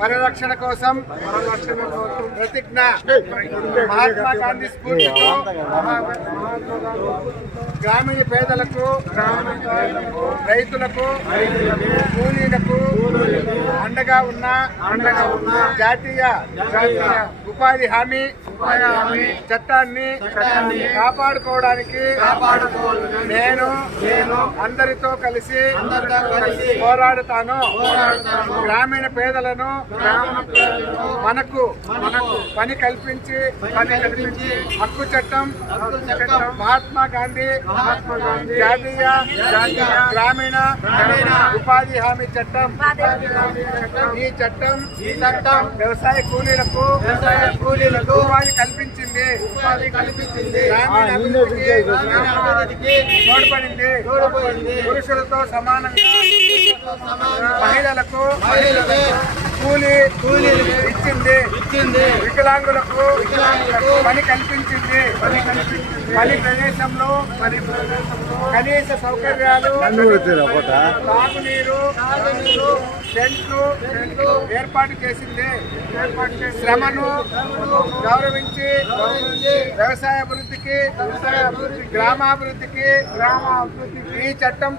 పరిరక్షణ కోసం ప్రతిజ్ఞ. మహాత్మా గాంధీ స్ఫూర్తితో గ్రామీణ పేదలకు, రైతులకు, కూలీలకు అండగా ఉన్న జాతీయ ఉపాధి హామీ చట్టాన్ని కాపాడుకోవడానికి నేను అందరితో కలిసి పోరాడుతాను. గ్రామీణ పేదలను మనకు పని కల్పించి హక్కు చట్టం మహాత్మా గాంధీ జాతీయ గ్రామీణ ఉపాధి హామీ చట్టం. ఈ చట్టం వ్యవసాయ కూలీలకు ఉపాధి కల్పించింది. గ్రామీణ అభివృద్ధికి తోడ్పడింది. పురుషులతో సమానంగా మహిళలకు కూలీ ఇచ్చింది. వికలాంగులకు పని కల్పించింది. పని ప్రదేశంలో కనీస సౌకర్యాలు, తాగునీరు, టెంట్లు ఏర్పాటు చేసింది. శ్రమను గౌరవించి వ్యవసాయ అభివృద్ధికి, గ్రామాభివృద్ధికి ఈ చట్టం